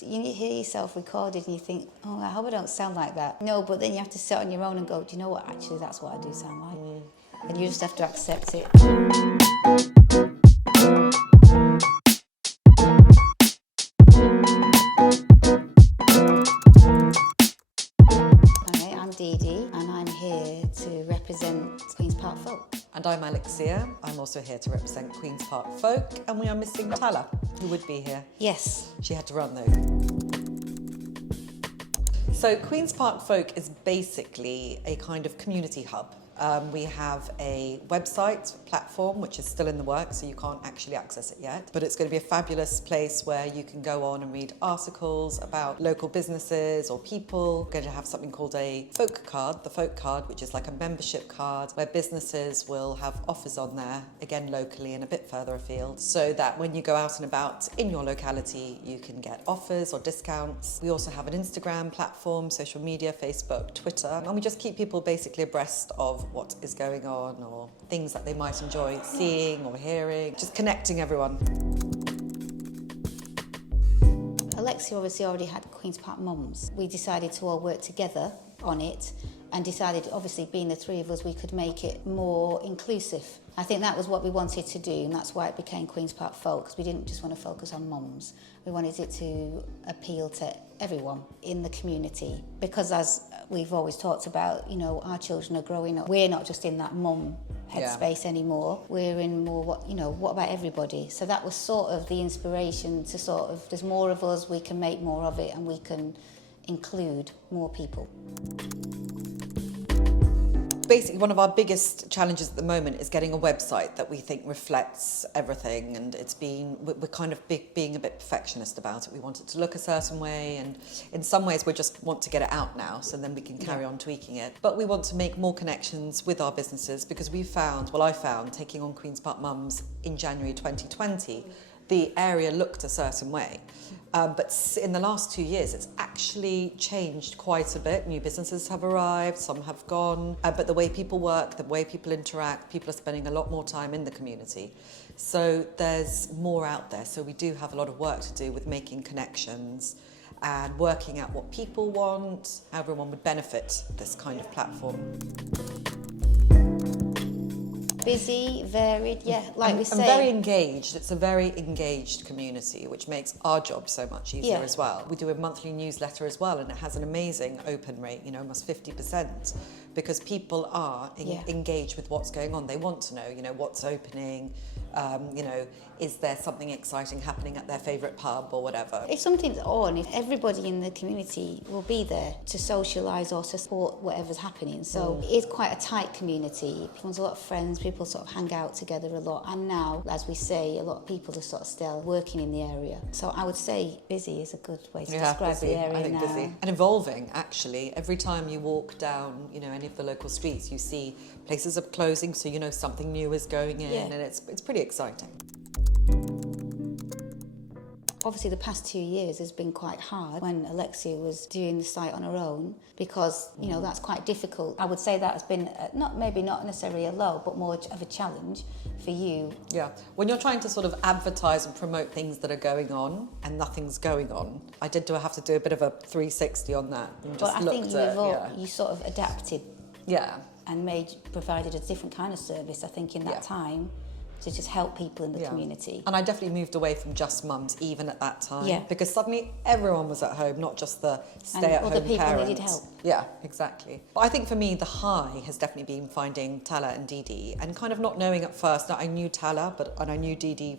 You hear yourself recorded and you think, oh, I hope I don't sound like that. No, but then you have to sit on your own and go, do you know what, actually that's what I do sound like. And you just have to accept it. Hi, I'm Dee Dee and I'm here to represent Queen's Park Folk. And I'm Alexia. I'm also here to represent Queen's Park Folk, and we are missing Tala, who would be here. Yes. She had to run though. So Queen's Park Folk is basically a kind of community hub. We have a website platform which is still in the works, so you can't actually access it yet. But it's going to be a fabulous place where you can go on and read articles about local businesses or people. We're going to have something called a folk card, the folk card, which is like a membership card where businesses will have offers on there, again locally and a bit further afield, so that when you go out and about in your locality, you can get offers or discounts. We also have an Instagram platform, social media, Facebook, Twitter, and we just keep people basically abreast of what is going on or things that they might enjoy seeing or hearing, just connecting everyone. Alexia obviously already had Queen's Park Mums. We decided to all work together on it and decided, obviously being the three of us, we could make it more inclusive. I think that was what we wanted to do, and that's why it became Queen's Park Folk, because we didn't just want to focus on mums. We wanted it to appeal to everyone in the community, because as we've always talked about, you know, our children are growing up. We're not just in that mum headspace anymore. We're in more, what about everybody? So that was sort of the inspiration to sort of, there's more of us, we can make more of it, and we can include more people. Basically, one of our biggest challenges at the moment is getting a website that we think reflects everything, and we're kind of being a bit perfectionist about it. We want it to look a certain way, and in some ways we just want to get it out now so then we can carry on tweaking it. But we want to make more connections with our businesses, because I found taking on Queen's Park Mums in January 2020, the area looked a certain way. But in the last 2 years, it's actually changed quite a bit. New businesses have arrived, some have gone, but the way people work, the way people interact, people are spending a lot more time in the community. So there's more out there. So we do have a lot of work to do with making connections and working out what people want, how everyone would benefit this kind of platform. Busy, varied, like we say. And very engaged. It's a very engaged community, which makes our job so much easier as well. We do a monthly newsletter as well, and it has an amazing open rate, almost 50%, because people are engaged with what's going on. They want to know, what's opening, is there something exciting happening at their favourite pub or whatever. If something's on, if everybody in the community will be there to socialise or to support whatever's happening. So it is quite a tight community. Everyone's a lot of friends, people sort of hang out together a lot. And now, as we say, a lot of people are sort of still working in the area. So I would say busy is a good way to describe the area. I think now. busy. And evolving, actually. Every time you walk down, any of the local streets, you see places are closing, so something new is going in, and it's pretty exciting. Obviously, the past 2 years has been quite hard when Alexia was doing the site on her own, because, that's quite difficult. I would say that has been, not necessarily a low, but more of a challenge for you. Yeah, when you're trying to sort of advertise and promote things that are going on and nothing's going on, I did have to do a bit of a 360 on that. And just but I think you sort of adapted. Yeah. And provided a different kind of service, I think, in that time, to just help people in the community. And I definitely moved away from just mums even at that time, because suddenly everyone was at home, not just the stay-at-home parents. And other people needed help. Yeah, exactly. But I think for me, the high has definitely been finding Tala and Dee Dee, and kind of not knowing at first that I knew Tala, and I knew Dee Dee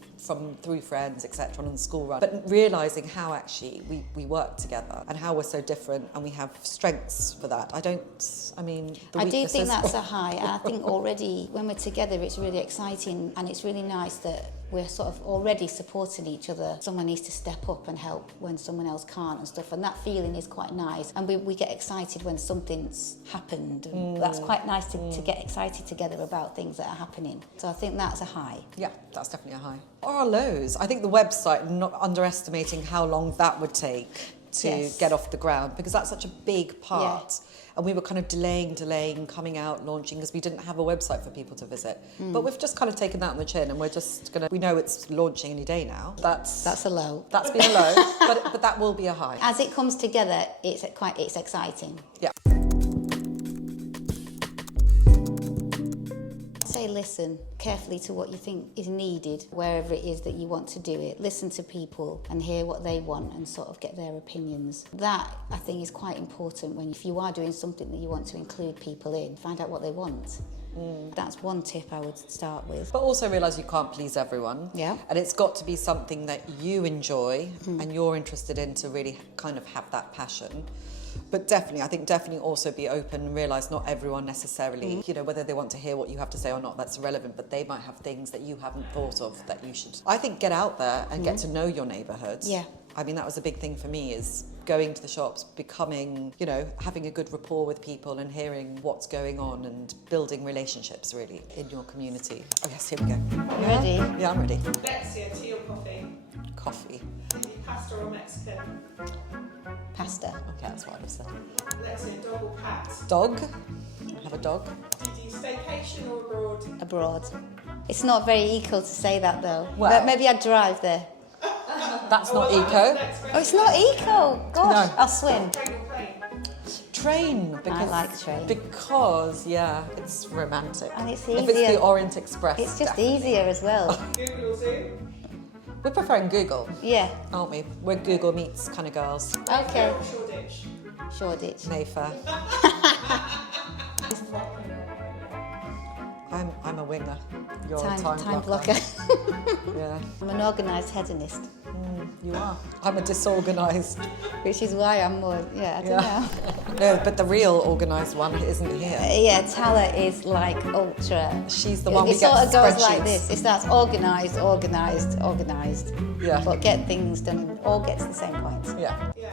through friends, etc., on the school run, but realising how actually we work together and how we're so different, and we have strengths for that. I do think that's a high. I think already when we're together, it's really exciting, and it's really nice that we're sort of already supporting each other. Someone needs to step up and help when someone else can't and stuff, and that feeling is quite nice. And we get excited when something's happened. And that's quite nice to get excited together about things that are happening. So I think that's a high. Yeah, that's definitely a high. Or our lows. I think the website, not underestimating how long that would take. to Yes. get off the ground, because that's such a big part. And we were kind of delaying, coming out, launching, because we didn't have a website for people to visit. But we've just kind of taken that on the chin, and we're just going to, we know it's launching any day now. That's a low. That's been a low, but that will be a high. As it comes together, it's exciting. Yeah. Say listen carefully to what you think is needed wherever it is that you want to do it. Listen to people and hear what they want and sort of get their opinions. That, I think, is quite important when if you are doing something that you want to include people in, find out what they want. That's one tip I would start with. But also realise you can't please everyone. Yeah. And it's got to be something that you enjoy and you're interested in to really kind of have that passion. But definitely, I think definitely also be open and realise not everyone necessarily, you know, whether they want to hear what you have to say or not, that's irrelevant, but they might have things that you haven't thought of that you should. I think get out there and get to know your neighbourhood. Yeah. I mean, that was a big thing for me, is going to the shops, becoming, you know, having a good rapport with people and hearing what's going on and building relationships really in your community. Oh yes, here we go. You ready? Yeah, I'm ready. Alexia, tea or coffee? Coffee. Pasta or Mexican? Pasta. Okay, that's what I would have said. Alexia, dog or cat? Dog. I have a dog. Do you do staycation or abroad? Abroad. It's not very eco to say that though. Well- But maybe I'd drive there. That's not Well, eco. next question. Oh, it's not eco. Gosh, No. I'll swim. Train or plane? Train. Because, like train. Because, yeah, it's romantic. And it's If it's easier. the Orient Express. It's just definitely. easier as well. Google or Zoom? We're preferring Google, Yeah. aren't we? We're Google Meets kind of girls. Okay. Or Shoreditch? Shoreditch. Mayfair. I'm a winger. You're a time blocker. Yeah, I'm an organised hedonist, you are. I'm a disorganised. which is why I'm more, I don't know. No, but the real organised one isn't here. Yeah, Tala is like ultra. She's the one we it get sort of goes spreadsheets. like this. It starts organised. Yeah. But get things done, all get to the same point. Yeah. Yeah.